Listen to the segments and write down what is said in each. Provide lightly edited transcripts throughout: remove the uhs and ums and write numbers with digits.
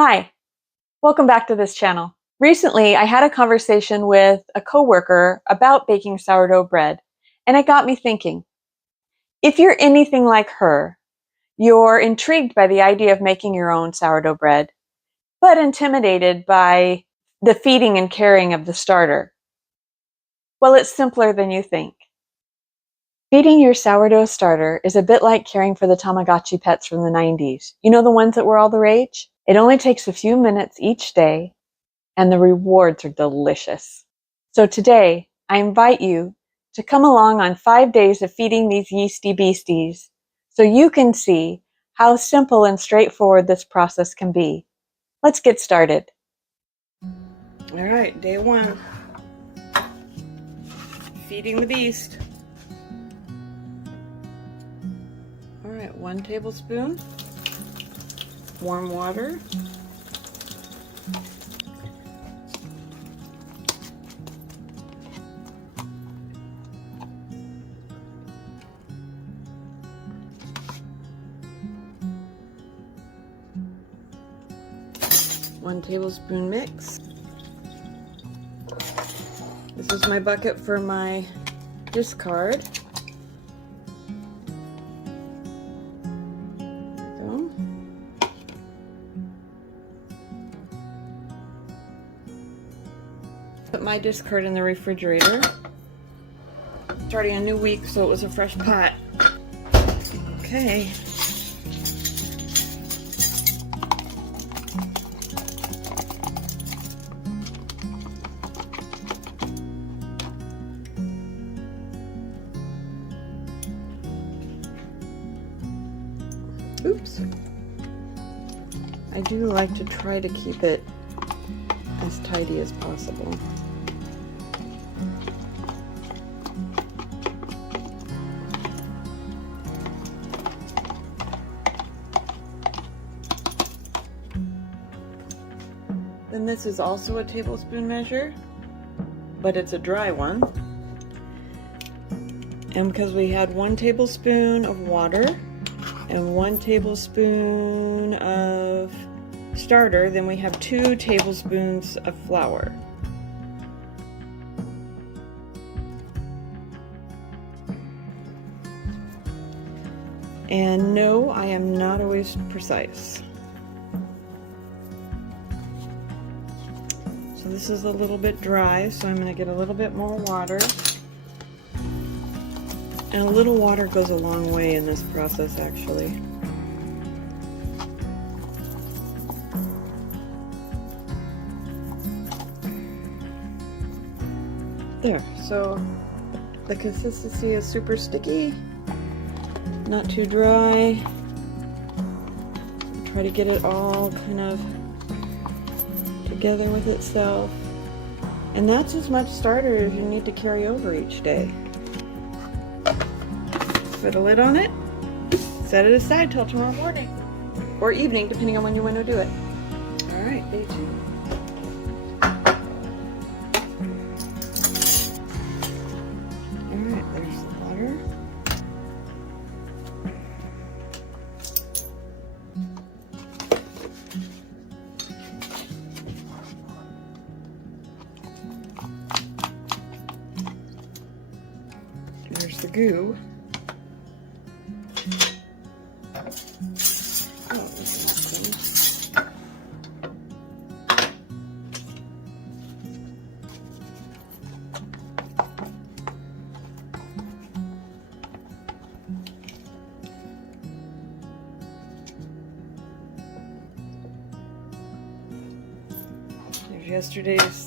Hi, welcome back to this channel. Recently, I had a conversation with a coworker about baking sourdough bread, and it got me thinking. If you're anything like her, you're intrigued by the idea of making your own sourdough bread, but intimidated by the feeding and carrying of the starter. Well, it's simpler than you think. Feeding your sourdough starter is a bit like caring for the Tamagotchi pets from the 90s. You know, the ones that were all the rage? It only takes a few minutes each day, and the rewards are delicious. So today, I invite you to come along on 5 days of feeding these yeasty beasties so you can see how simple and straightforward this process can be. Let's get started. All right, day one. Feeding the beast. All right, 1 tablespoon warm water. One tablespoon mix. This is my bucket for my discard. There we go. Put my discard in the refrigerator. Starting a new week, so it was a fresh pot. Okay. Oops. I do like to try to keep it as tidy as possible. Then this is also a tablespoon measure, but it's a dry one. And because we had 1 tablespoon of water and 1 tablespoon of starter, then we have 2 tablespoons of flour. And no, I am not always precise. So this is a little bit dry, so I'm going to get a little bit more water. And a little water goes a long way in this process, actually. There, so the consistency is super sticky, not too dry. Try to get it all kind of together with itself. And that's as much starter as you need to carry over each day. Put a lid on it, set it aside till tomorrow morning or evening, depending on when you want to do it. All right, day 2. All right, there's the water. There's the goo. There's yesterday's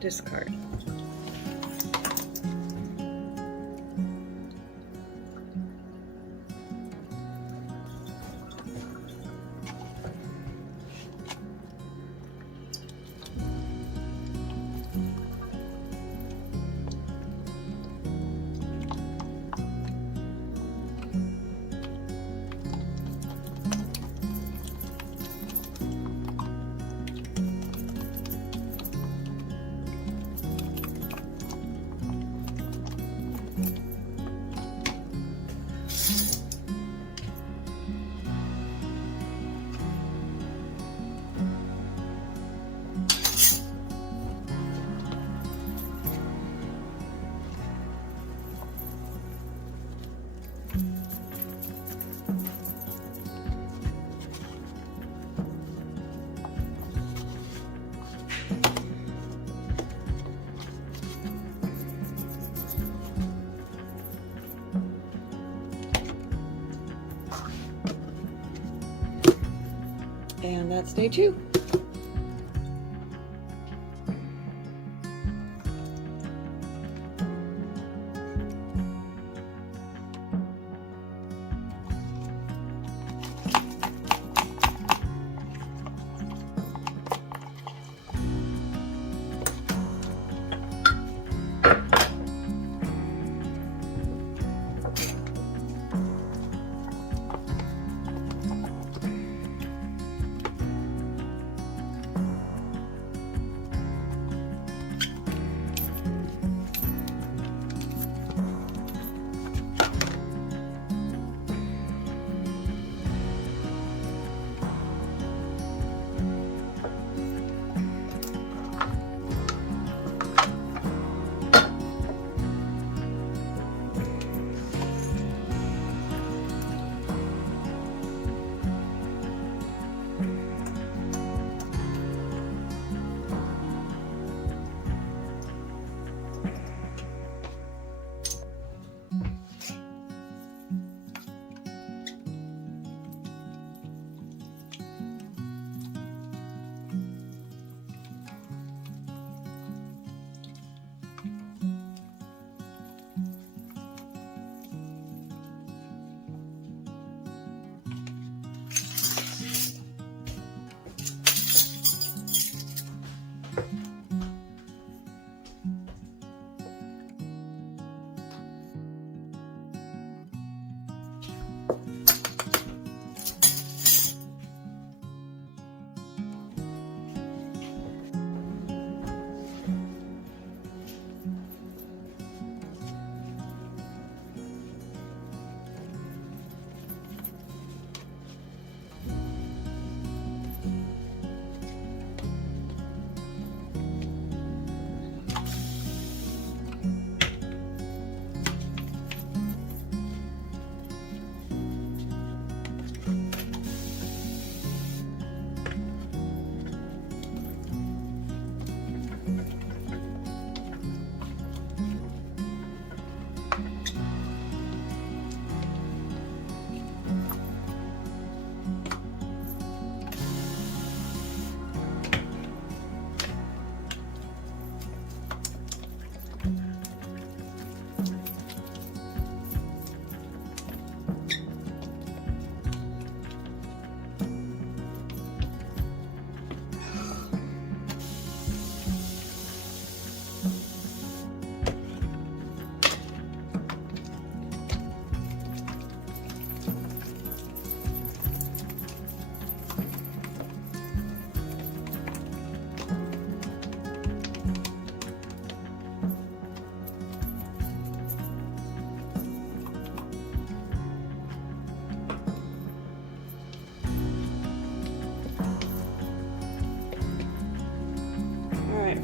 discard. And that's day 2.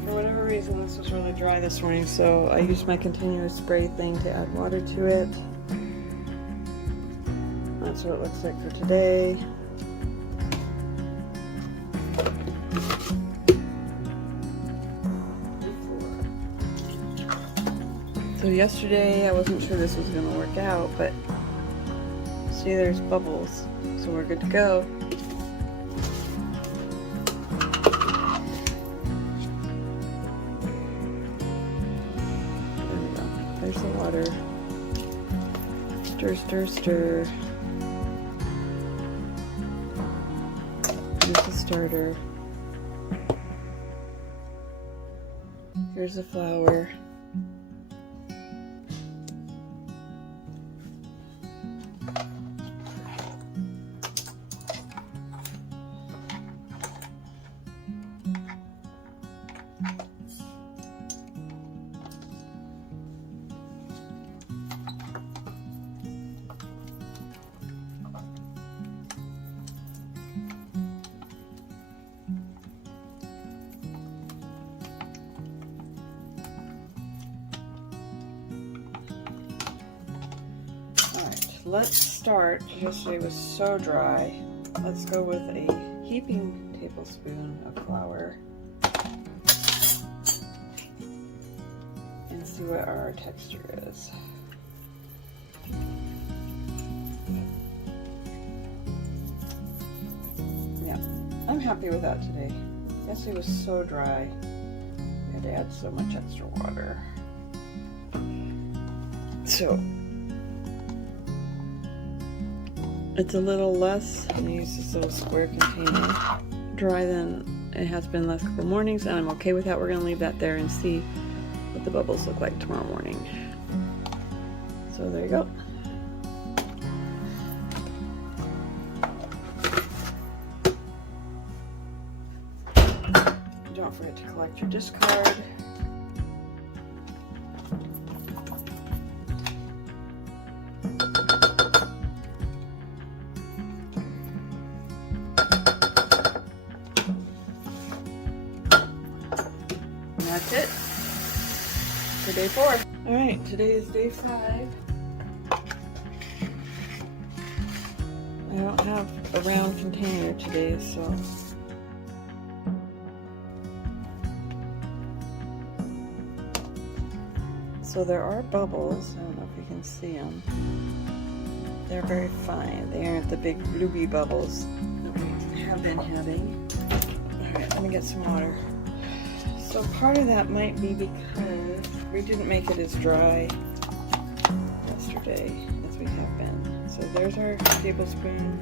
For whatever reason, this was really dry this morning, so I used my continuous spray thing to add water to it. That's what it looks like for today. So yesterday, I wasn't sure this was going to work out, but see, there's bubbles, so we're good to go. There's the water. Stir, stir, stir. Here's the starter. Here's the flour. Let's start. Yesterday was so dry. Let's go with a heaping tablespoon of flour and see what our texture is. Yeah, I'm happy with that today. Yesterday was so dry. We had to add so much extra water. So it's a little less, I'm gonna use this little square container, dry than it has been the last couple mornings, and I'm okay with that. We're gonna leave that there and see what the bubbles look like tomorrow morning. So there you go. Don't forget to collect your discard. And that's it for day 4. All right, today is day 5. I don't have a round container today, so there are bubbles. I don't know if you can see them. They're very fine. They aren't the big bluey bubbles that we have been having. All right, let me get some water. So part of that might be because we didn't make it as dry yesterday as we have been. So there's our tablespoon.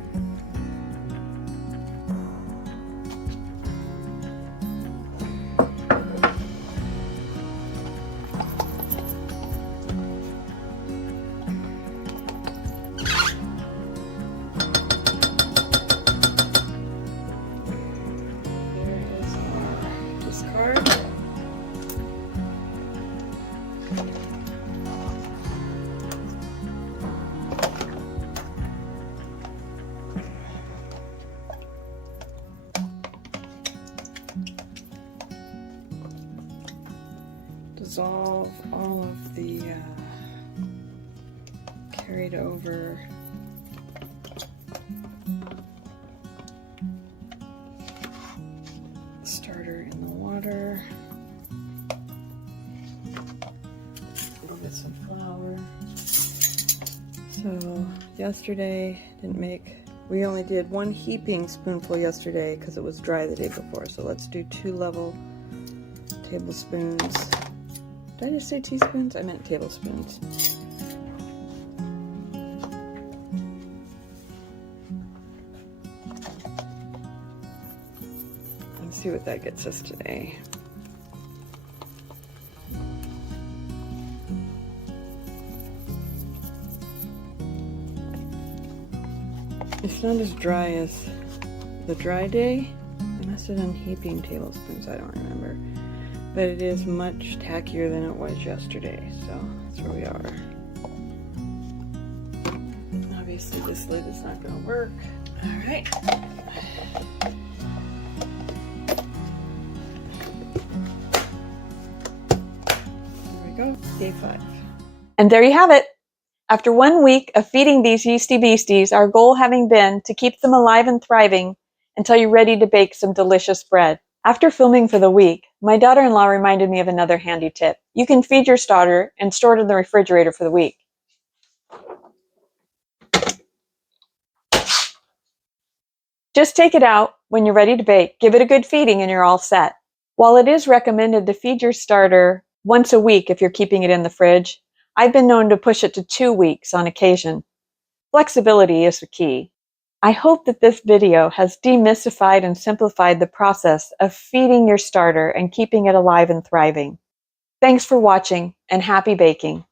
Dissolve all of the carried over starter in the water. We'll get some flour. So yesterday we only did 1 heaping spoonful yesterday because it was dry the day before. So let's do 2 level tablespoons. Did I just say teaspoons? I meant tablespoons. Let's see what that gets us today. It's not as dry as the dry day. I must have done heaping tablespoons, I don't remember. But it is much tackier than it was yesterday, so that's where we are. Obviously this lid is not going to work. All right. There we go, day 5. And there you have it. After 1 week of feeding these yeasty beasties, our goal having been to keep them alive and thriving until you're ready to bake some delicious bread. After filming for the week, my daughter-in-law reminded me of another handy tip. You can feed your starter and store it in the refrigerator for the week. Just take it out when you're ready to bake, give it a good feeding, and you're all set. While it is recommended to feed your starter once a week if you're keeping it in the fridge, I've been known to push it to 2 weeks on occasion. Flexibility is the key. I hope that this video has demystified and simplified the process of feeding your starter and keeping it alive and thriving. Thanks for watching, and happy baking.